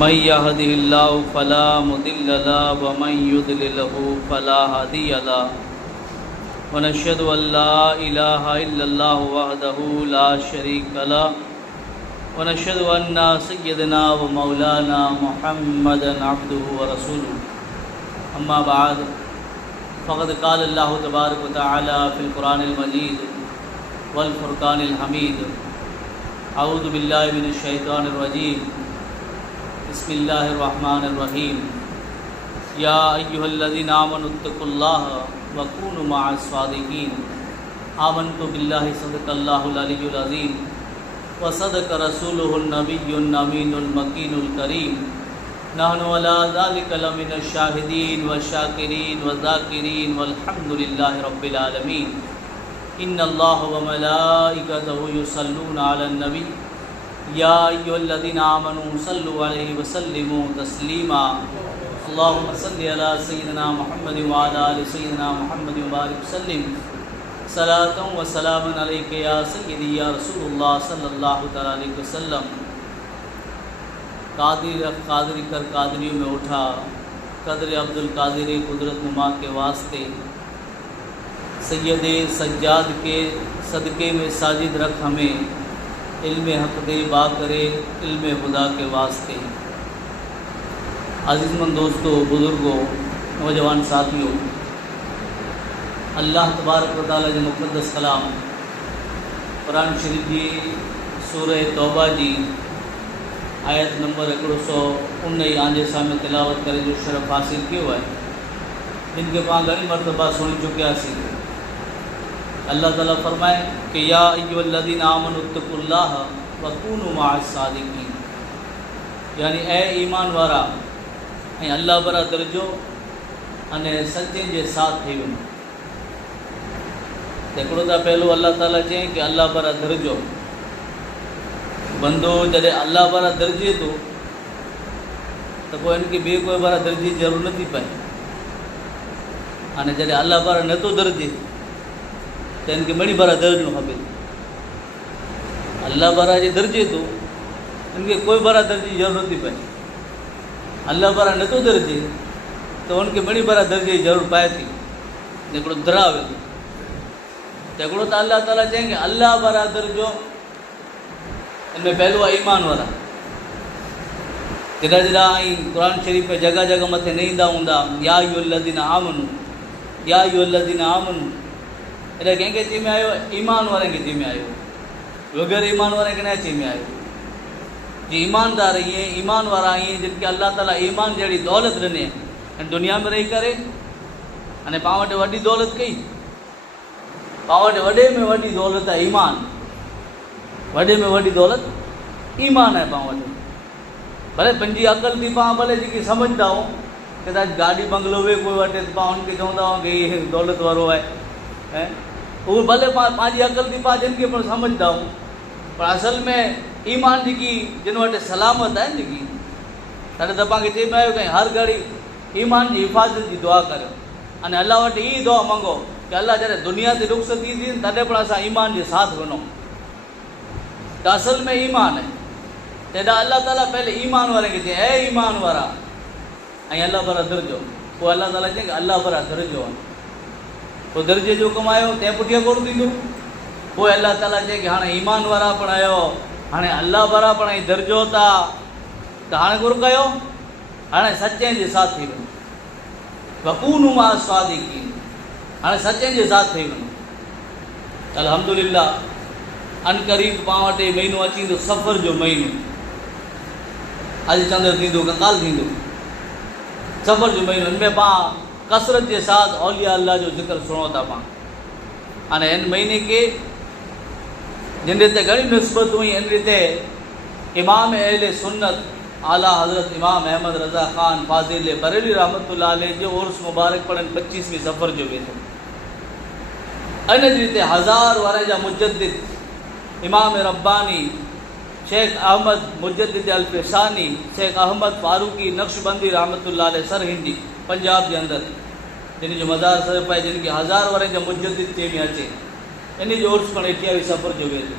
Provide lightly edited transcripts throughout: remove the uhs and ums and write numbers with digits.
من يهده الله فلا مضل له ومن يضلل فلا هادي له ونشهد أن لا إله إلا الله وحده لا شريك له ونشهد أن سيدنا ومولانا محمدا عبده ورسوله أما بعد فقد قال الله تبارك وتعالى في القرآن المجيد والفرقان الحميد أعوذ بالله من الشيطان الرجيم بسم الله الرحمن الرحيم يا أيها الذين آمنوا اتقوا الله وكونوا مع الصادقين آمنت بالله صدق الله العلي العظيم وصدق رسوله النبي الأمين المكين الكريم نحن على ذلك لمن الشاهدين والشاكرين والذاكرين والحمد لله رب العالمين إن الله وملائكته يصلون على النبي يا أيها الذين آمنوا صلوا عليه وسلموا تسليما اللهم صل على سيدنا محمد وعلى آل سيدنا محمد وبارك وسلم صلاة وسلام عليك يا سيدي يا رسول الله صلی اللہ تعالیٰ علیہ وسلم۔ قادری کر قادریوں میں اٹھا، قدر عبد القادر قدرت نما کے واسطے، سید سجاد کے صدقے میں ساجد رکھ ہمیں، علم حق دے با کرے علم خدا کے واسطے۔ عزیز مند دوستو، بزرگوں، نوجوان ساتھیوں، اللہ تبارک و تعالیٰ جو مقدس کلام قرآن شریف جی سورہ توبہ جی آیت نمبر 119 آنجے سامنے تلاوت کرے جو شرف حاصل کیوں ہے، جن کے پاس گھنی مرتبہ سن چکے سی۔ اللہ تعالیٰ فرمائے کہ یا ایھا الذین آمنوا اتقوا اللہ وکونوا مع الصادقین، یعنی اے ایمان وارا ऐं अल्लाह बरा दर्जो अने सच्चे जे साथ थी वञो। हिकिड़ो त पहिलो अल्लाह ताला चई कि अल्लाह बरा दर्जो, बंदो जॾहिं अल्लाह बरा दर्जे थो त पोइ हिनखे ॿिए कोई बरा दर्जे जी ज़रूरत नथी पए। हाणे जॾहिं अल्लाह बरा नथो दर्जे त हिनखे मणी बरा दर्जणो खपे। अल्लाह बरा जे दर्जे थो हिनखे कोई बरा दर्जे जी ज़रूरत नथी पए। अल्लाह बरा नथो दर्जे त हुनखे बड़ी बरा दर्जे जी ज़रूरत पए थी। हिकिड़ो धरावे थो त हिकिड़ो त अल्लाह ताला चई कि अल्लाह बरा दर्जो, हिन में पहिलो आहे ईमान वारा। जॾहिं जॾहिं ऐं क़ुर शरीफ़ में जॻह जॻह मथे न ईंदा हूंदा या अय्युहल्लज़ीन आमनू, या अय्युहल्लज़ीन आमनू, हेॾा कंहिंखे चई में आयो? ईमान वारनि खे चई में आयो, वग़ैरह ईमान वारनि खे न चई में आयो। जी ईमानदार इहे ईमान वारा इहे जिनखे अल्लाह ताला ईमान जहिड़ी दौलत ॾिने ऐं दुनिया में रही करे अने पाण वटि वॾी दौलत कई, पाण वटि वॾे में वॾी दौलत आहे ईमान, वॾे में वॾी दौलत ईमान आहे पाण वटि। भले पंहिंजी अक़ल थी पाण भले जेकी सम्झंदा आहियूं कि त गाॾी बंगलो वे कोई वठे त पाण हुनखे चवंदा आहियूं कि इहे दौलत वारो आहे, ऐं उहो भले पाण पंहिंजी अक़ल थी पाण जिन खे पाण सम्झंदा आहियूं, पर असल में ईमान जेकी जिन वटि सलामत आहे जेकी, तॾहिं त पाण खे चई में आयो कि हर घड़ी ईमान जी हिफ़ाज़त जी दुआ करियो अने अल्लाह वटि ई दुआ मंगो कि अल्लाह जॾहिं दुनिया ते रुख़्सती थी तॾहिं पिणु असां ईमान जे साथ वञूं। त असल में ईमान आहे। तॾहिं अल्लाह ताला पहले ईमान वारे खे चई ऐं ईमान वारा, ऐं अल्लाह बरा दर्जो, पोइ अल्लाह ताला चई कि अल्लाह बरा दर्जो आहे। पोइ दर्जे जो कमु आयो तंहिं पुठियां कोन थींदो। पोइ अल्लाह ताला चई कि हाणे ईमान वारा पिणु आयो, हाणे अल्लाह बरा पिणु ऐं दर्जो था त हाणे गुरु कयो, हाणे सचे जे साथ थी वञो, वकूनू मा सादिकीन, हाणे सचे जे साथ थी वञो। अल्हम्दुलिल्लाह अन क़रीब पाण वटि महीनो अची वेंदो, सफ़र जो महीनो। अॼु चंड थींदो कि काल थींदो, सफ़र जो महीनो। हिन में पाण कसरत जे साथ औलिया अल्लाह जो ज़िक्र सुणो था पाण। हाणे हिन महीने खे जिन ते घणी निस्बतूं हुई, हिन ते इमाम अहले सुन्नत आला हज़रत इमाम अहमद रज़ा ख़ान फाज़िल बरेली रहमतुल्लाह अलैह जो उर्स मुबारक पढ़नि 25वीं सफ़र जो वेंदो। इन जी रीते 1000 वारे जा मुजद्दिद इमाम रब्बानी शेख अहमद मुजद्दिद अल-फ़िसानी, शेख अहमद फारूकी नक्शबंदी रहमतुल्लाह अलैह सरहिंदी पंजाब जे अंदरि, जिन जो मज़ार सर पए, जिन खे 1000 वारे जा मुजद्दिद चई में अचे, इन जो उर्स पिणु 28वीं सफ़र जो वेंदो।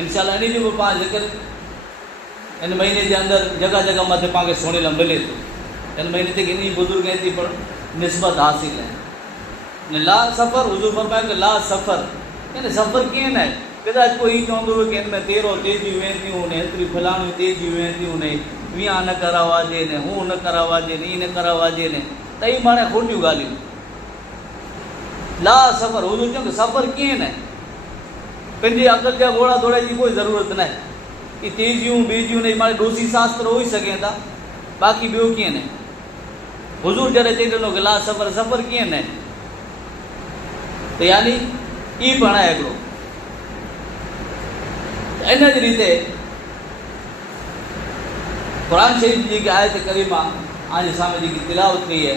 इंशाअल्लाह इन जो बि पाण ज़िक्र इन महीने जे अंदरि जॻह जॻह मथे पाण खे सुणियल मिले थो। इन महीने ते इन बुज़ुर्ग जी पण निस्बत हासिल है। ला सफ़र हुज़ूर फरमायो कि ला सफ़र यानी सफ़र कीअं न आहे। कदाच कोई चवंदो हुओ कि हिन में 13 तेज़ियूं वेंदियूं ने एतिरी फलाणियूं तेज़ियूं वेंदियूं ने 20 न करावाजे ने हू न करावाजे ने ई न करावाजे ने त ई माने खोटियूं ॻाल्हियूं। ला सफ़र हुज़ूर चयो कि सफ़र कीअं न आहे। पंहिंजे अक़ल जा घोड़ा दौड़ाइण जी कोई ज़रूरत न आहे। कि तेज़ियूं बेजियूं न माने डोसी शास्त्र हो ई सघनि था, बाक़ी ॿियो कीअं न आहे। हुज़ूर जॾहिं चई ॾिनो कि ला सफ़र सफ़र कीअं न आहे त यानी ई पण आहे हिकिड़ो। इन जी रीते क़ुर शरीफ़ जी जेकी आयत करीमा आज सामने जेकी तिलावत कई है,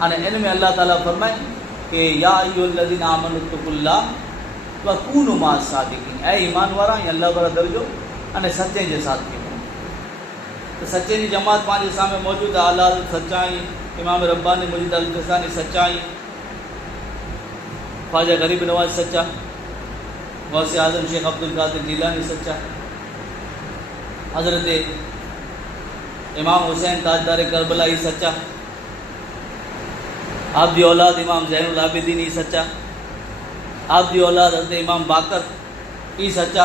हाणे इन में अल्लाह ताला फरमाए कि या अय्युहल्लज़ीना आमनू इत्तक़ुल्लाह व कूनू माअस सादिक़ीन, ऐं ईमान वारा या अल्लाह वारा दर्जो अने सच्चे जे साथ थी। तो सच्चे जी जमात पंहिंजे सामने मौजूद है। आला सच्चाई, इमाम रब्बानी मुजीद अल जसानी सच्चाई, ख्वाजा गरीब नवाज सच्चा, गौसे आजम शेख अब्दुल कादिर जीलानी सच्चा, हजरत इमाम हुसैन ताजदार करबला ही सच्चा, आप दी औलाद इमाम ज़ैनुल आबिदीन ही सच्चा, आप दी औलाद हजरत इमाम बाकर ही सच्चा,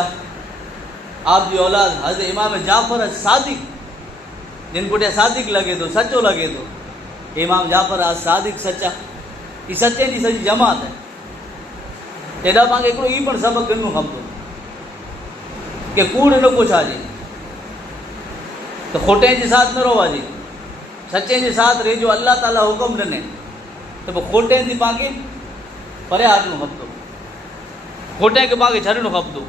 आप दी औलाद हजरत इमाम जाफ़र सादिक, जिन पुठियां सादिक लगे तो सच्चो लगे तो इमाम जाफ़र सादिक सच्चा। ये सच्चे जी सॼी जमात है। एॾा पाण खे हिकिड़ो ई पण सबक़ ॾिनो खपंदो कि कूड़ न को छाजे, तो खोटे जे साथ न रोवाजे, सच्चे जे साथ रहिजो। अल्लाह ताला हुकुम ॾिने त पोइ खोटे जी पाण खे परे हटणो खपंदो, खोटे खे पाण खे छॾणो खपंदो।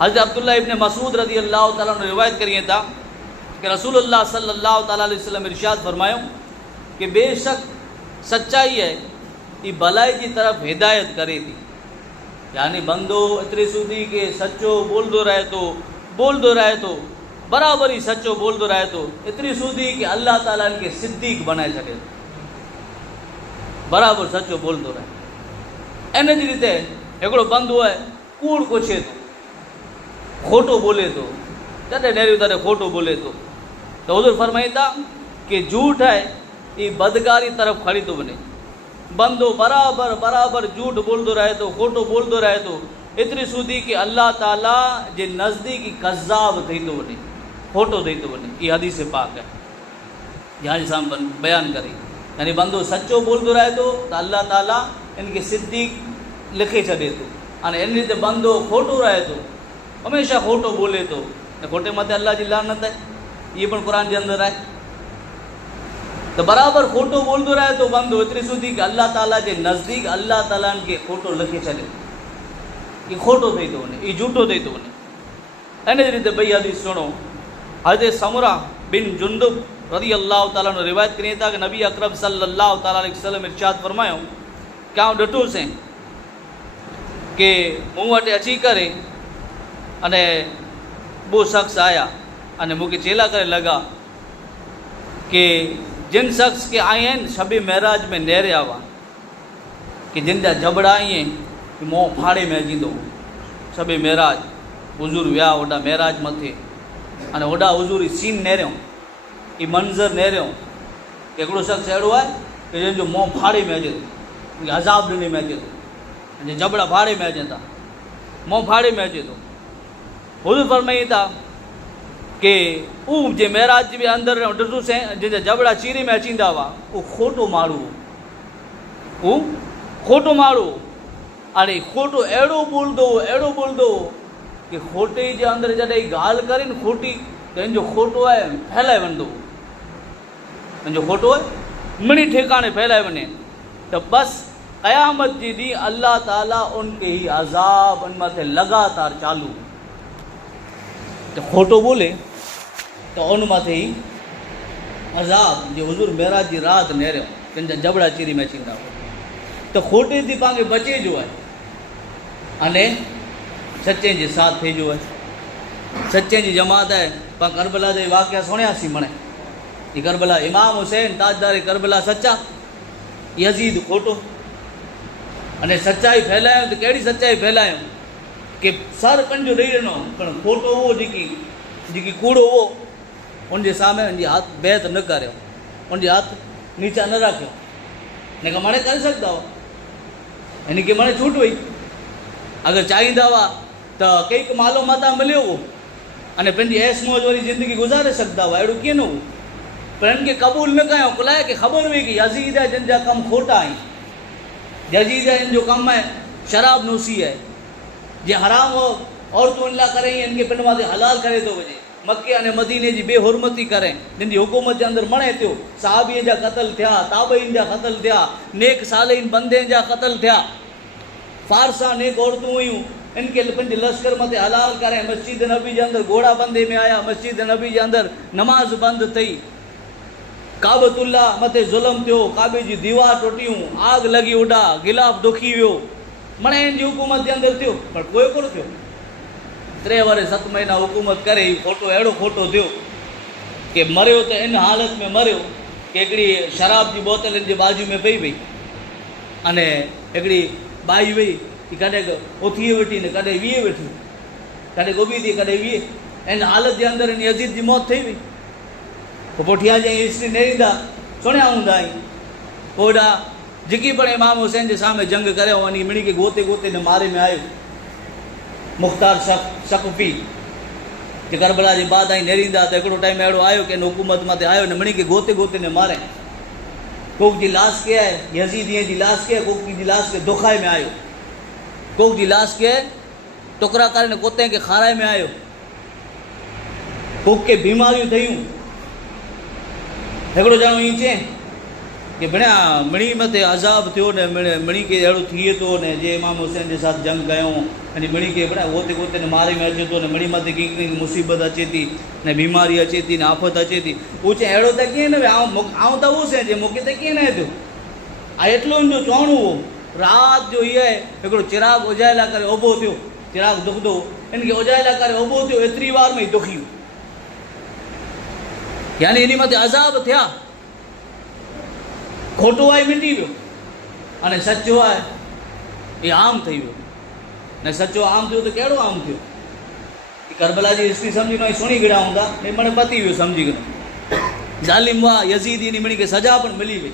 हज़रत अब्दुल्लाह इब्न मसूद रज़ी अल्लाह ताला ने रिवायत करिए था कि रसूलुल्लाह सल्लल्लाहु ताला अलैहि वसल्लम इरशाद फरमायो कि बेशक सच्चाई है ये भलाई की तरफ हिदायत करे थी। यानी बंदो एतिरे सूदी के सच्चो बोलदो रहे तो बराबर ही सच्चो बोलदो रहे तो एतिरी सूदी कि अल्लाह ताला इनके सिद्दीक बनाए छॾे, बराबर सच्चो बोलदो रहे। इन जी रीते हिकिड़ो बंदो है कूड़ कोछे तो, खोटो बोले तो, जॾहिं नेरियो तॾहिं खोटो बोले तो हुज़ूर फरमाईं था कि झूठ है ये बदकारी तरफ़ खड़ी तो वञे। बंदो बराबर झूठ बोलदो रहे तो, खोटो बोलदो रहे तो एतिरी सूदी कि अल्लाह ताला जे नज़दीक कज़्ज़ाब थी तो वञे, खोटो थी तो वञे। ये हदीस पाक है जहाँ सां बयान करी। यानी बंदो सच्चो बोलदो रहे तो अल्लाह ताला इनके सिद्दीक लिखे छॾे तो। हाणे इन रीते बंदो खोटो रहे तो, हमेशा खोटो बोले तो, खोटे मथे अल्लाह जी लानत है। ये पण क़ुर जे अंदर है। तो बराबर खोटो बोलदो रहे तो बंदो एतिरी सूदी कि अल्लाह ताला जे नज़दीक अल्लाह ताला खे खोटो लिखे छॾे, ये खोटो थी तो वञे, ये झूठो थी तो वञे। इन जी रीते ॿई हदीस सुनो। हज़रत समूरा बिन जुंदुब रज़ी अल्लाह ताला ने रिवायत करिए था कि नबी अकरम सल्लल्लाहु ताला अलैहि वसल्लम इरशाद फरमायो कि आउं ॾिठोसीं कि मूं वटि अची करे अने ॿियो शख़्स आया अने मूंखे चेला करे लॻा कि जिन शख़्स के आए हैं शबे महराज में नेरिया हुआ कि जिन जा जबड़ा ईअं मोह फाड़े में अजींदो। शबे महराज हुज़ूर विया होॾा महराज मथे अने होॾा हुज़ूर सीन नेरियो, ये मंज़र नेरियो कि हिकिड़ो शख़्स अहिड़ो आहे कि जंहिंजो मोह फाड़े में अचे थो, अज़ाब ॾिने में अचे थो, जबड़ा फाड़े में अचनि था, मोह फाड़े में अचे थो। हुज़ूर फरमाईं था कि हू जे महराज जे अंदर ॾिठोसीं जंहिंजा जबड़ा चीरे में अचींदा हुआ, उहो खोटो माण्हू हो। हाणे खोटो अहिड़ो बोलंदो कि खोटे जे अंदरि जॾहिं ॻाल्हि करे न खोटी त हिनजो खोटो आहे फैलाए वञंदो, हिनजो खोटो आहे मिणी ठिकाणे फैलाए वञे त बसि क़यामत जे ॾींहुं अल्लाह ताला उनके ही अज़ाब उन मथे लगातार चालू। तो खोटो बोले तो उन मथे ही अज़ाब जो हुज़ूर महराज जी रात नेरियो जिन जा जबड़ा चीरी में अचींदा हुआ। तो खोटे थी पाण खे बचे जो है अने सच्चे जे साथ थे जो है। सच्चे जी जमात है। पाण करबला जे वाक़िया सुणियासीं मणे ये करबला इमाम हुसैन ताजदार करबला सच्चा, यज़ीद खोटो। अने सच्चाई फैलायूं तो कहिड़ी सच्चाई फैलायूं कि सर पंहिंजो ॾेई ॾिनो पर खोटो उहो जेकी जेकी कूड़ो हो उनके सामने उनके हाथ बेहत न करो, उनके हाथ नीचा न रखो, ने का मणे कर सकता हो, यानी कि मणे छूट हुई। अगर चाहिदा हुआ तो कई मालो माता मिलो हो अने पंहिंजी ऐश मौज वाली ज़िंदगी गुज़ारे सकता हुआ, अहिड़ो कीअं न हो। पर इनके कबूल न कयो, कुलाए खे ख़बर हुई कि यज़ीद है जिन जा कम खोटा आहिनि, यज़ीद है इन जो कम है शराब नोसी है, जे हराम हो औरतूं इन लाइ करे इनके पिन मां हलाल करे थो वञे, मके अने मदीने जी बेहुरमती करें, जिन जी हुकूमत जे अंदरि मणे थियो, सहाबीअ जा क़त्ल थिया, ताबईन जा क़त्ल थिया, नेक सालिहीन बंदे जा क़त्ल थिया, फारसा नेक औरतूं हुयूं, इनके पंहिंजे लश्कर मथे हलाल करें, मस्जिद नबी जे अंदरि घोड़ा बंदे में आया, मस्जिद नबी जे अंदरि नमाज़ बंदि थी, काबतुल्ला मथे ज़ुल्म थियो, काबे जी दीवार टुटियूं, आग लगी उॾा, गिलाफ दुखी वियो, मणे इन जी हुकूमत जे अंदरि थियो, पर कोई कोन थियो। 3 वर 7 महीना हुकूमत करे ही खोटो अहिड़ो खोटो थियो कि मरियो तो इन हालत में मरियो कि हिकिड़ी शराब जी बोतल इन जे बाजू में पई वई, अने हिकिड़ी बाई वई कि कॾहिं उथी वेठी ने कॾहिं वीह वेठी, कॾहिं गोभी थी कॾहिं वीह, इन हालत जे अंदरि इन यज़ीद जी मौत थी वई। पोइ पुठियां जी हिस्ट्री नेरींदा सुणिया हूंदा आहियूं, पोइ होॾा जिकी पण इमाम हुसैन जे साम्हूं जंग करे वञी मिणी खे गोते गोते ने मारे में आयो। मुख़्तार शकफ़ी जे करबला जे बाद आई नेरींदा त हिकिड़ो टाइम अहिड़ो आयो कि इन हुकूमत मथे आयो न मिणी खे गोते गोते ने मारे, कोक जी लाश के आहे यज़ीदीअ जी लाश के, कोक जी लाश के दुखाए में आयो, कोक जी लाश के टुकड़ा करे न कुते खे खाराए में आयो, कोक के बीमारियूं थियूं। हिकिड़ो ॼणो ईअं चई कि भेणा मिणी मथे अज़ाब थियो न, मिणी खे अहिड़ो थिए थो न, जे इमाम हुसैन जे साथ जंग कयूं अने मिणी खे भेणा गोते गोते न मारे में अचे थो न, मिणी मथे कंहिं मुसीबत अचे थी न, बीमारी अचे थी न, आफ़त अचे थी। उहो चई अहिड़ो त कीअं न, आउं त उहो जे मूंखे त कीअं न थियो। ऐं एतिरो हुनजो चवणो हो, राति जो इहा हिकिड़ो चिराग उजाए लाइ करे उभो थियो, चिराग दुखंदो इनखे उजाए लाइ करे उभो थियो, एतिरी वार में ई दुखी वियो, यानी इन मथे अज़ाब थिया, खोटो आहे मिटी वियो, अने सचो आहे इहो आम थी वियो। न सचो आम थियो त कहिड़ो आम थियो, करबला जी हिस्ट्री सम्झी न सुणी गिड़ा हूंदा, हे मन पती वियो सम्झी करे, ज़ालिम हुआ यज़ीद इन मिणी खे सजा पण मिली वई।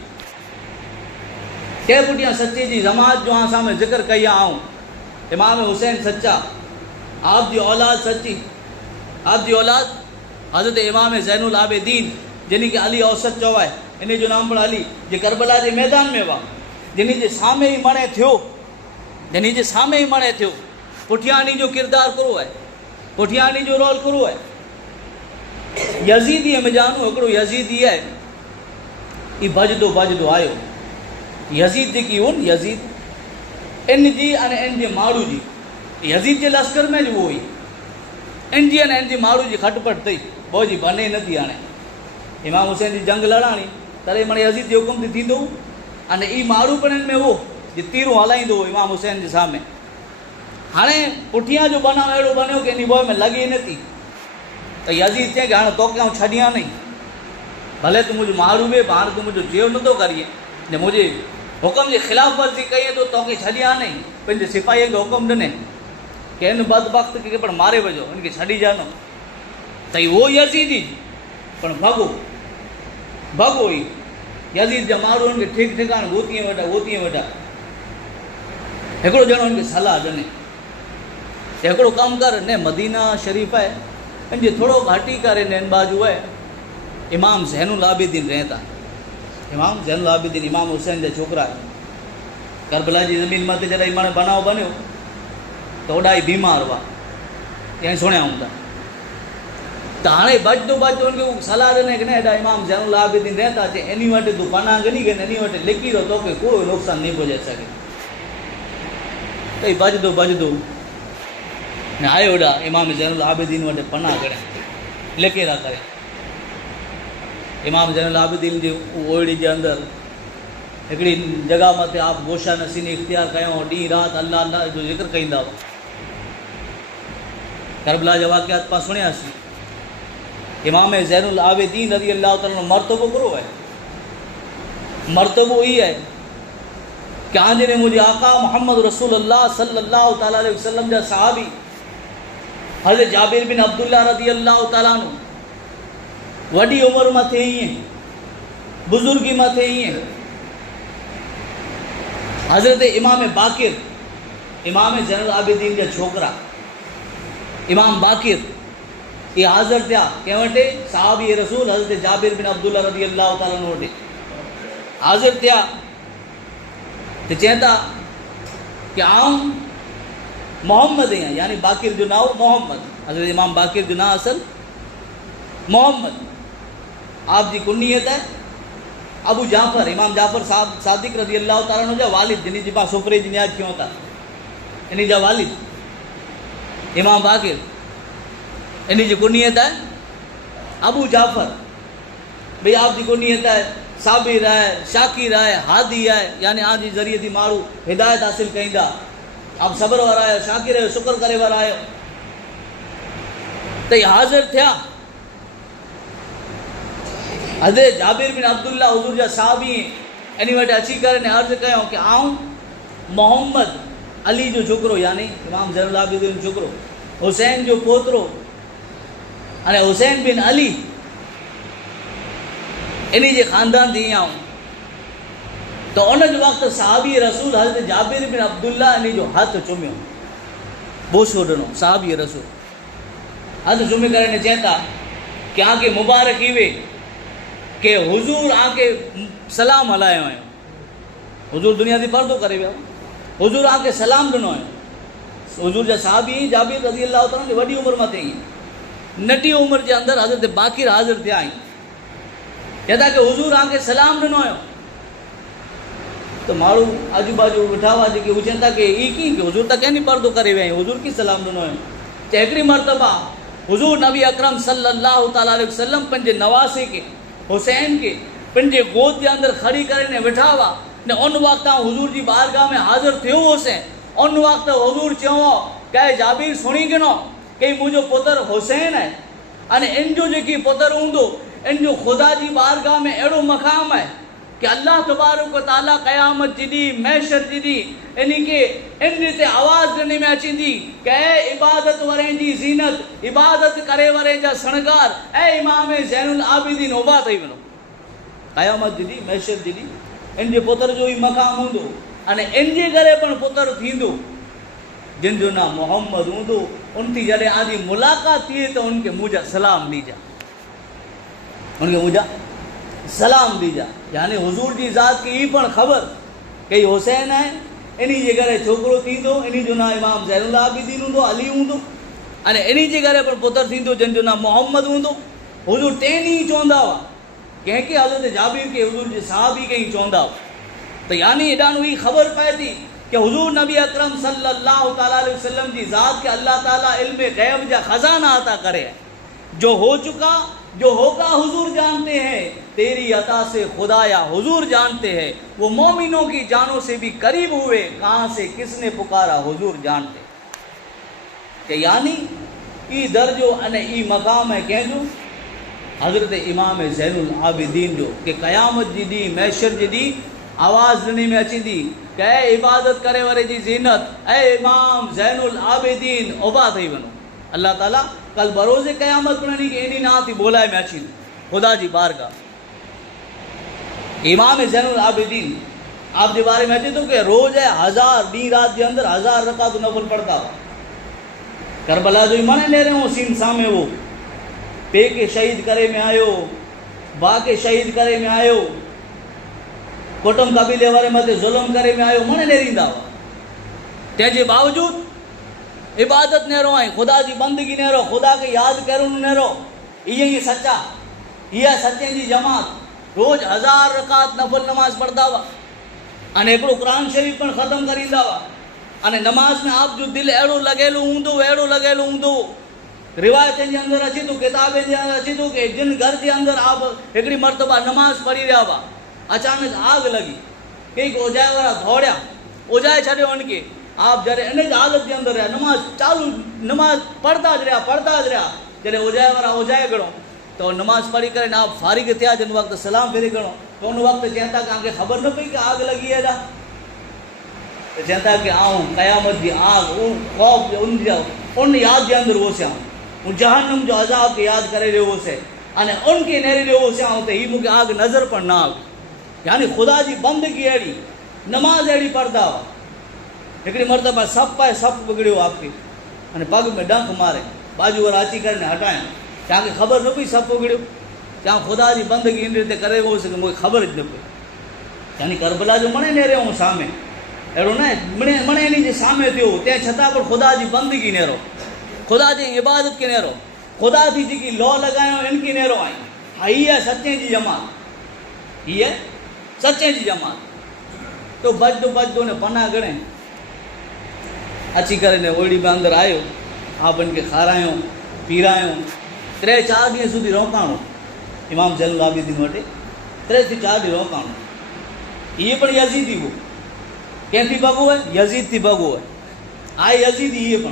कंहिं पुठियां सचे जी जमात जो असां में ज़िक्र कई आहे, आऊं इमाम हुसैन सच्चा, आप जी औलाद सच्ची, आप जी औलाद हज़रत इमाम ज़ैनुल आबिदीन जिन खे अली औसत चओ आहे, इन जो नाम पण अली, जे करबला जे मैदान में हुआ, जिन जे साम्हूं ई मणे थियो, जिन जे साम्हूं ई मणे थियो, पुठियां इन जो किरदारु करो आहे, पुठियां इन जो रोल करो आहे। यज़ीदी में ॼाणो हिकिड़ो यज़ीदी आहे, ही भॼंदो भॼंदो आयो, यज़ीद जेकी हुन यज़ीद इन जी अने इन जे माण्हू जी, यज़ीद जे लश्कर में उहो हुई, इन जी अने इन जे माण्हू जी खटपट अथई, पोइ जी बने नथी हाणे इमाम हुसैन जी जंग लड़ाणी, तॾहिं माने यज़ीद जो हुकुम थींदो, अने ई माण्हू पण में उहो जे तीरूं हलाईंदो हो इमाम हुसैन जे साम्हूं। हाणे पुठियां जो बनाव अहिड़ो बनियो कि इन बॉय में लॻे ई नथी, त यज़ीद चई कि हाणे तोखे आउं छॾियां नहीं, भले तूं मुंहिंजो माण्हू बि हाणे तूं मुंहिंजो जीव नथो करीए, ने मुंहिंजे हुकुम जी ख़िलाफ़ वर्ज़ी कई तो तोखे छॾियां नहीं, पंहिंजे सिपाहीअ खे हुकुम ॾिने कि इन बदबख़्त खे पण मारे वञो, इनखे छॾी जानो, त उहो यज़ीदी पण भॻो भॻो ई यज़ीद जा माण्हू हुनखे ठीकु ठिकाणे गोतीअ वॾा हिकिड़ो ॼणो हुनखे सलाह ॾिने त हिकिड़ो कमु कर, ने मदीना शरीफ़ आहे इनजे थोरो घाटी करे ने इन बाजू आहे इमाम ज़ैनुल आबिदीन रहे था, इमाम ज़ैनुल आबिदीन इमाम हुसैन जा छोकिरा, करबला जी ज़मीन मथे जॾहिं माण्हू बनाव बनियो त होॾा ई बीमार हुआ, कंहिं सुणिया हूंदा, त हाणे बचंदो बचंदो हुनखे सलाह ॾिने कि न हेॾा इमाम ज़ैनुल आबिदीन रहता अचे, इन वटि तूं पनाह ॻणी करे इन वटि लिकी रहो, तोखे कोई नुक़सानु नहीं पहुचाए सघे। त बचंदो बचंदो न आयो होॾा इमाम ज़ैनुल आबिदीन वटि पनाह करे लिके था करे। इमाम ज़ैनुल आबिदीन जे ओड़ी जे अंदरि हिकिड़ी जॻह मथे आप गोशा नसीनी इख़्तियार कयूं, ॾींहुं राति अल्लाह अल्लाह जो ज़िक्र कंदा हुआ। करबला जा वाक़ियात पाण सुणियासीं। इमाम ज़ैनुल आबिदीन रज़ी अल्लाह ताला मर्तबो करो है, मर्तबो ही है कि आंजने मुझे आका मोहम्मद रसूलुल्लाह सल्लल्लाहु ताला अलैहि वसल्लम जा सहाबी حضرت جابر بن عبداللہ رضی اللہ تعالیٰ عنہ وڈی عمر میں تھے ہی ہیں، بزرگی میں تھے ہی ہیں. حضرت امام باقر، امام زین العابدین جا چھوکرا امام باقر یہ حاضر تھیا کہ وٹے صحابی رسول حضرت جابر بن عبداللہ رضی اللہ تعالیٰ عنہ وٹے حاضر تھیا تو چہتا کہ آؤں محمد ہیں، یعنی باقر جو ناو محمد، حضرت امام باقر جو نا اصل محمد. آپ جی کنیت ہے ابو جعفر، امام جعفر صادق رضی اللہ تعالیٰ عنہ جا والد، جنہی جی پاس سپرے جی نیاد کیوں تھا، انہی جا والد امام باقر، انہی جی کنیت ہے ابو جعفر. بھئی آپ جی کنیت ہے صابر ہے، شاکر ہے، ہادی ہے، یعنی آج جی ذریعے تھی مارو ہدایت حاصل کہیں دا. آپ صبر ورا ہے، شاکر ہے، شکر کرے ورا ہے. تو یہ حاضر تھیا حضرت جابر بن عبداللہ حضور جا صحابی ہیں، انہی وٹے اچھی کرنے عرض کہوں کہ آؤں محمد علی جو چھکرو، یعنی امام زین العابدین چھکرو، حسین جو پوترو، یعنی حسین بن علی انہی جے خاندان تھی آؤں. تو ان جو وقت صحابی رسول حضرت جابر بن عبداللہ انہی جو ہاتھ چومیو بوسو ڈنو، صحابی رسول ہاتھ چومی کرنے چہتا کہ آنکہ مبارک ہی کہ حضور آنکہ سلام ہلائے ہوئے، حضور دنیا دی پردو کرے ہوئے، حضور آنکہ سلام ڈنو ہے. حضور جا صحابی جابر رضی اللہ تعالیٰ نے وڈی عمر میں تھے ہیں، نٹی عمر جے اندر حضرت باقر حاضر تھے آئیں، کہتا کہ حضور آنکہ سلام ڈنو ہے. تو مارو آجو باجو بٹھاوا جے کہ وہ چہتا کہ ای کی کہ حضور تک نہیں پردو کرے ہوئے ہیں، حضور کی سلام ڈنو ہے. چہکڑی مرتبہ حضور نبی اکرم صلی اللہ تعالیٰ علیہ وسلم پنجے نواسے کے حسین کے پنجے گود کے اندر کھڑی کرنے بٹھاوا نے ان وقت حضور جی بارگاہ میں حاضر تھے حسین. ان وقت حضور چہو کہ جابر سنی گنو کہ مجھو پتر حسین ہے، ان جو جی پتر ہوندو ان جو خدا جی بارگاہ میں ایڑو مقام ہے کہ اللہ تبارک و تعالیٰ قیامت جی دی محشر جی دی انہی کے ان تے آواز دینے میں اچھی دی کہ اے عبادت ورین جی زینت، عبادت کرے ورین جا سنگار، اے امام زین العابدین اوبا تھی ونو. قیامت جی دی محشر جی دی ان جے پتر جو ہی مقام ہوندو، ان جے گھرے پن پتر تھیندو جن جو نا محمد ہوندو. ان تھی جڑے آدھی ملاقات تھی تو ان کے مجھا سلام دی جا، ان کے مجھا سلام دی جا. یعنی حضور جی ذات کی ہی پن خبر کہ حسین ہے، انہی جے گھرے چھوکرو تھیندو، انہی جو نا امام زین العابدین ہوندو، علی ہوندو، ان انہی جے گھرے پن پتر تھیندو جن جو نا محمد ہوندو. حضور تین ہی چوندا ہوا کہ حضرت جابر کے حضور جی صحابی کے ہی چوندا ہوا. تو یعنی ایڈانو ہی خبر پائے تھی کہ حضور نبی اکرم صلی اللہ تعالیٰ علیہ وسلم جی ذات کے اللہ تعالیٰ علم غیب جا خزانہ عطا کرے، جو ہو چکا جو ہوگا حضور جانتے ہیں، تیری عطا سے خدایا حضور جانتے ہیں. وہ مومنوں کی جانوں سے بھی قریب ہوئے، کہاں سے کس نے پکارا حضور جانتے. کہ یعنی ای درجو ان ای مقام ہے کہ جو حضرت امام زین العابدین جو کہ قیامت جی دی محشر جی دی آواز دنی میں اچھی دی کہ اے عبادت کرے ورے جی زینت، اے امام زین العابدین اوبا تھی ونو. اللہ تعالیٰ کل بروز قیامت بنانی کہ انہی نہ تھی بولائے میں اچھی خدا جی بارگاہ. امام زین العابدین آپ دے بارے میں اچھی تو کہ روز ہے 1000 دی رات کے اندر 1000 رکعت نفل پڑھتا ہوا. کربلا جو ایمان لے رہے ہوں سین سامے وہ پے کے شہید کرے میں آئیو، با کے شہید کرے میں آئیو، کٹم قبیلے والے متے ظلم کرے میں آئیو، من لے رہندا ہوا. تیجے باوجود عبادت نہ رو آئیں، خدا جی بندگی نہ رو، خدا کے یاد کروں نہ رو. یہ سچا یہ سچیں جی جماعت روز 1000 رکعت نفل نماز پڑھتا ہوا، ان ایکڑو قرآن شریف پر ختم کریندا ہوا. ان نماز میں آپ جو دل ایڑو لگیلو ہوندو روایتیں جے اندر اچھی تو کتابیں جے اندر اچھی تو کہ جن گھر جے اندر آپ ایکڑی مرتبہ نماز پڑھی رہا ہوا، اچانک آگ لگی، کئی اوجائے والا دوڑیا، اوجائے چھڑے ان کے آپ جڑے ان حالت کے اندر نماز چالو نماز پڑھتا رہا جڑے اوجائے والا اوجائے گڑو تو نماز پڑھی کرے آپ فارغ تھیا جن وقت سلام پھیرے گڑو تو ان وقت چہتا کہ آگے خبر نہ پئی کہ آگ لگی ہے جا چہتا کہ آؤں قیامت دی آگ خوف ان جا ان یاد کے اندر وہ سے آؤں ان جہنم جو عذاب کے یاد کرے رہے وہ سے ان کے نیرے رہے وہ سے آؤں تو ہی مجھے آگ نظر پر نہ آگ یعنی خدا جی بندگی اڑی نماز اڑی پڑھتا ہوا ایکڑی مرتبہ سپ پائے سپ بگڑیو آپ کی ان پگ میں ڈنک مارے باجو ور اچی کرنے ہٹائیں چاہے خبر نہ پئی سپ بگڑیو چاہے خدا جی بندگی ان ریتے کرے وہ سے مجھے خبر نہ پئی یعنی کربلا جو منے نیرے ہوں سامنے اڑو نہ منے نہیں جے سامنے تھیو تے چھتا پر خدا جی بندگی نیرو خدا جی عبادت کے نیرو خدا تھی جی کی لو لگائیں ان کی نیرو آئیں ہائی ہے سچیں جی جماعت یہ ہے سچیں جی جماعت تو بچ دو نے پناہ گڑیں اچھی کرے نے اوڑی میں اندر آئے آپ ان کے کھارایوں پیرایوں 3-4 ڈینہں سودھی روکانو امام زین العابدین وٹے 3-4 ڈینہں روکانو یہ پر یزیدی ہو کہیں تھی بگو ہے یزید تھی بگو ہے آئے یزیدی یہ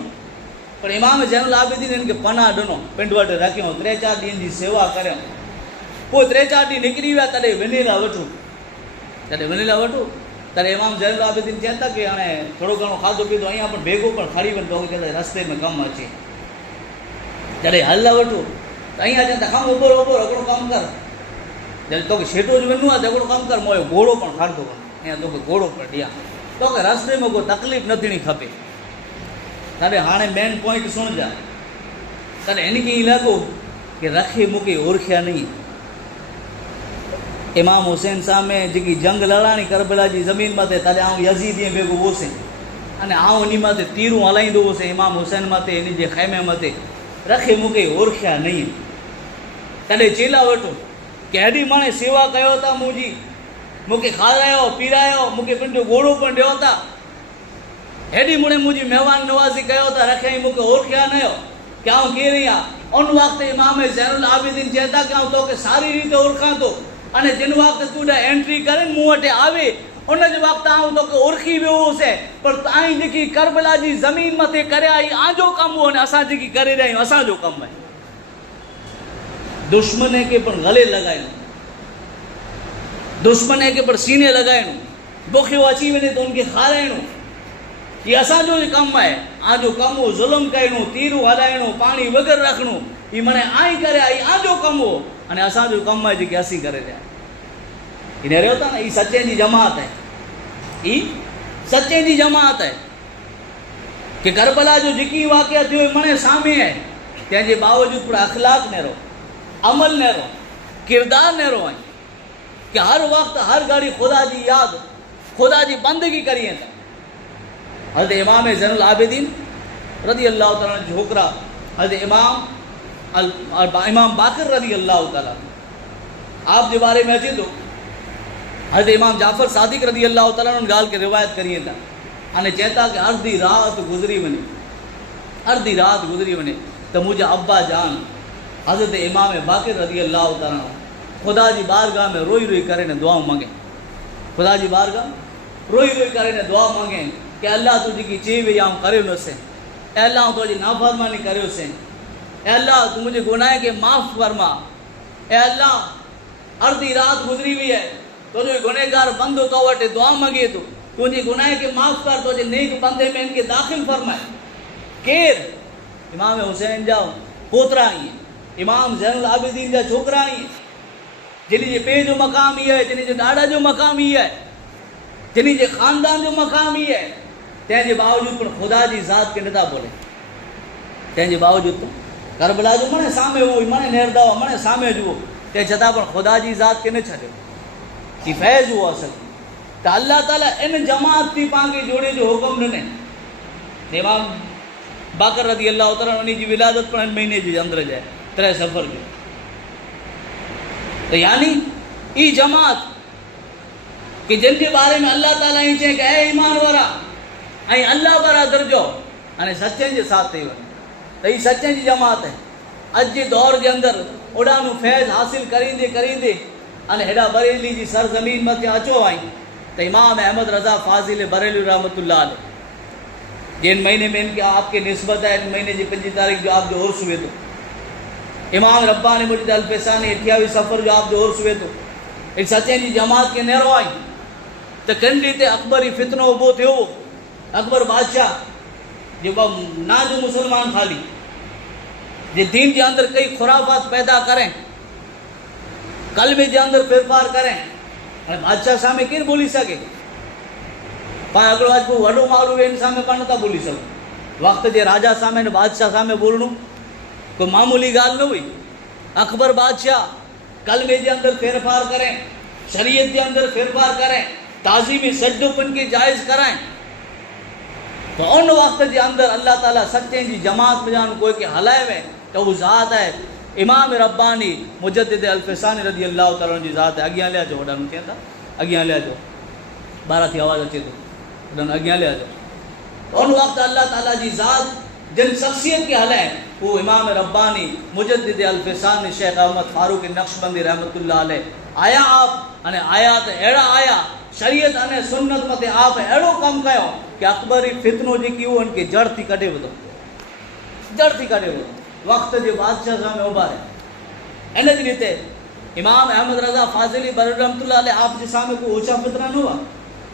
پر امام زین العابدین ان کے پناہ ڈنو پنڈ وٹے رکھے ہوں 3-4 ڈینہں جی سیوا کرے ہوں وہ 3-4 ڈینہں نکری ویا تڑے ونیلا وٹو ترے امام زین العابدین چاہتا کہ ہاں تھوڑو گھنو کھادو پیدو અહીંયા પણ ભેગો પણ ખરી પણ તો કે રસ્તે में કમ અચે જ્યારે હલ્લા વટો અહીંયા ચા ખામ ઉભો રગડો કામ કર જ્યારે તો કે શેટો જ વનુ આ રગડો કામ કર મોય ઘોડો પણ ખાડતો અહીંયા તો કે ઘોડો પણ દિયા તો કે રસ્તે में કોઈ તકલીફ નથી ની ખપે તારે હાણે મેન પોઈન્ટ સુણ જા તારે એની કે લાગો કે રખે મુકે ઓળખ્યા નહીં امام حسین سامنے جی جنگ لڑانی کربلا جی زمین ماتے تارے آؤں یزیدی بھیگو وہ سے انے آؤں انہی ماتے تیروں ہلائیں دو وہ سے امام حسین ماتے انہی جے خیمے ماتے رکھے مکے اورکھیا نہیں تارے چیلا وٹو کہ ہڈی مانے سیوا کہو تا مجھے مکے کھارایو پیرایو مکے پنڈو گوڑو پن ڈیو تا ہڈی منے مجھے مہمان نوازی کہو تا رکھے مکے اورکھیا نہیں ہو کیا ہوں کہہ رہی ہیں ان وقت امام زین العابدین چہتا کہ تو کہ ساری ریتے اورکھاں تو અને જેન વખત તું એન્ટ્રી કરે ને મુંહટે આવે ઉન જ વખત આવું તો કે ઓળખી વેવો છે પણ તાઈ જેકી કરબલા जी જમીન મથે કર્યા ઈ આજો કામ હો ને અસા જેકી કરી રહી અસા જો કામ है दुश्मने के पण गले लगायो दुश्मने के पण सीने लगायणो बोखे वाची वने तो उनके खारायणो ये असा जो काम है आजो कामो जुल्म कयणो तीरू हलायणो पानी वगर रखणो ई मने आई करे आई आजो कामो અને અસા જો કામ માં જે કે અસી કરે રહ્યા ઇને રહ્યો તા ને ઈ સચ્ચે જી જમાત है ई सच्चे जी जमात है कि करबला जो जिकी वाक़या थियो मने सामे है ते जे बावजूद पर अखलाक ने रो अमल ने रो किरदार ने रो कि हर वक्त हर घड़ी खुदा जी याद खुदा जी बंदगी करिए हज़रत इमाम ज़ैनुल आबिदीन रज़ी अल्लाह तआला छोकरा हज़रत इमाम बाकर रज़ी अल्लाह तआला आप जे बारे में अचे तो हज़रत इमाम जाफ़र सादिक रज़ी अल्लाह तआला उन गाल के रिवायत करिए था अने चेता कि अर्धी रात गुजरी वने तो मुझे अब्बा जान हज़रत इमाम बाकर रज़ी अल्लाह तआला खुदा जी बारगाह में रोई रोई करे ने दुआ मांगे खुदा जी बारगाह रोई रोई करे ने दुआ मांगे कि अल्लाह तुझी की चे वे आऊँ करे न से अल्लाह तुझी नाफरमानी करे से अल्लाह तू मुझे गुनाह के माफ़ फरमा अल्लाह अर्धी रात गुजरी हुई है तो जो गुनहगार बंद हो तो वटे दुआ मांगे तो तुझे गुनाह के माफ़ कर तुझे नेक बंदे में इनके दाखिल फरमाए केर इमाम हुसैन जा पोतरा ही इमाम ज़ैनुल आबिदीन जा छोकरा ही जिनी जे पे जो मकाम ही है जिनी जे ॾाॾा जो मकाम ही है जिनी जे ख़ानदान जो मकाम ही है तंहिंजे बावजूद पर खुदा जी ज़ात के नथा बोले तंहिंजे बावजूद करबला जो मने सामे हो मने नेरदा मने सामे जुओ ते छता पर खुदा जी ज़ात के न छॾियो कि फैज़ हुओ असल त अल्लाह ताला इन जमात थी पांखे जोड़े जो हुकुम ॾिने इमाम बाकर रज़ी अल्लाह तआला उन जी विलादत पण महीने जे अंदर जाए 3 सफ़र जो तो यानी ई जमात कि जिनके बारे में अल्लाह ताला ही चए कि ए ईमान वारा ऐं अल्लाह वारा दर्जो अने सच्चे जे साथ थी वञे त ई सच्चे जी जमात है अज जे दौर जे अंदर ओॾानो फैज़ हासिल करींदे करींदे अने हेॾा बरेली जी सरज़मीन मथे अचो आई तो इमाम अहमद रज़ा फ़ाज़िल बरेली रहमतुल्लाह अलैह जिन महीने में इनके आपके निस्बत है इन महीने की 5 तारीख जो आप जो उर्स हुए तो इमाम रब्बानी मुर्शिद अल-फ़ैसानी 28 सफ़र जो आप जो उर्स हुए तो एक सच्चे जी जमात के नेरो आई तो कंडी ते अकबरी फितनो उभो थियो अकबर बादशाह جو نہ جو مسلمان خالی جو دین کے اندر کئی خرافات پیدا کریں قلبے کے اندر پھیرپار کریں بادشاہ سامنے کیر بولی سکے پائیں اگر آج کو وڈو مارو ان سامنے پڑھنا تھا بولی سکو وقت جے راجا سامنے بادشاہ سامنے بولنو کوئی معمولی گال نہ ہوئی اکبر بادشاہ قلبے کے اندر پھیرپار کریں شریعت کے اندر پھیرپار کریں تعظیم سجدو پن کی جائز کرائیں تو ان وقت کے اندر اللہ تعالیٰ سچیں جی جماعت میں جان کوئی کہ ہلائے میں تو وہ ذات ہے امام ربانی مجدد الفسانی رضی اللہ تعالیٰ جی ذات ہے اگیاں لیا جو وڈا نو تھا اگیاں لیا جو 12 تھی آواز اچے تو اگیاں لیا جو ان وقت اللہ تعالیٰ جی ذات جن شخصیت کے ہلائیں وہ امام ربانی مجدد الفسانی شیخ احمد فاروق نقشبندی رحمت اللہ علیہ آیا آپ انہیں آیات ایڑا آیا شریعت انہیں سنت مت آپ ایڑو کم کہو کہ اکبری فتنو جی کی وہ ان کے جڑ تھی کٹے بدو جڑ تھی کٹے بدو وقت جو بادشاہ سامنے ابھا ہے انہیں جی لیتے امام احمد رضا فاضلی بر رحمت اللہ علیہ آپ جی سامنے کوئی اوچا فتنہ نہ ہوا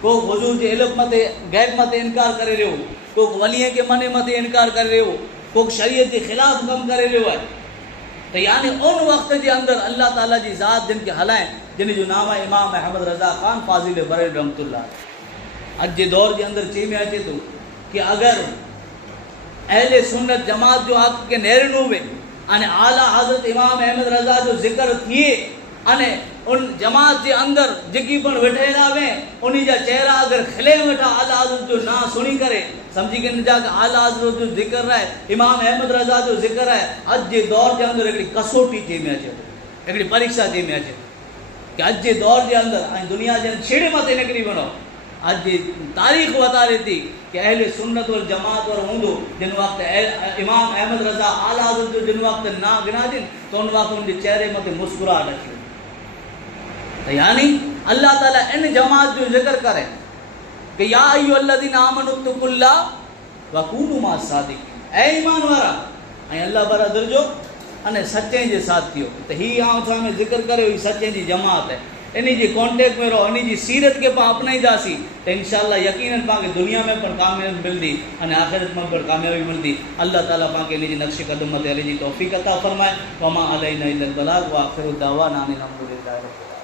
کوئی حضور جی علم مت غیب مت انکار کرے رہے ہو کوئی ولیے کے منع مت انکار کر رہے ہو کوئی شریعت کے خلاف کم کرے رہے ہو ہے تو یعنی ان وقت کے اندر اللہ تعالیٰ جی ذات جن کے ہلائیں جن جو نام ہے امام احمد رضا خان فاضل بر رحمت اللہ اج جے دور کے اندر چی میں اچے تو کہ اگر اہل سنت جماعت جو آپ کے نیرن ہوئے ان اعلیٰ حضرت امام احمد رضا جو ذکر تھیے ان ان جماعت کے اندر جگی پن وٹھے لاویں انہی جا چہرہ اگر کھلے وٹھا اعلیٰ حضرت جو نا سنی کرے سمجھی کہ نجا کہ اعلیٰ حضرت جو ذکر رہے امام احمد رضا جو ذکر ہے اج جے دور کے اندر ایک کسوٹی چی میں اچے ایک پریکشا چی میں اچے کہ اج جے دور کے اندر دنیا جن چھڑے مت نکری بنو اج جی تاریخ بتا رہی تھی کہ اہل سنت والجماعت اور ہوں جن وقت امام احمد رضا اعلیٰ حضرت جو جن وقت نا گنا دن تو ان وقت ان کے چہرے مت مسکرا رکھی یعنی اللہ تعالیٰ ان جماعت جو ذکر کرے کہ یا ایھا الذین آمنوا اتقوا اللہ وکونوا مع الصادقین اے ایمان وارا ऐं اللہ برا درجو अने सच्चे जे साथ थियो त ही आउं सामने ज़िक्र करे हुई सच्चे जी जमात है इन्हीं जी कॉन्टेक्ट में रहो इन्हीं जी सीरत के पां अपनाईंदासीं त इंशाअल्लाह यकीनन पाण खे दुनिया में पण कामयाबी मिलदी अने आखिरत में पण कामयाबी मिलदी अल्लाह ताला पाण खे इन्हीं जी नक्श कदम ते हली जी तौफीक अता फरमाए वमा अलैना इल्लल बलाग व आखिरु दावाना अनिल हम्दुलिल्लाहि रब्बिल आलमीन।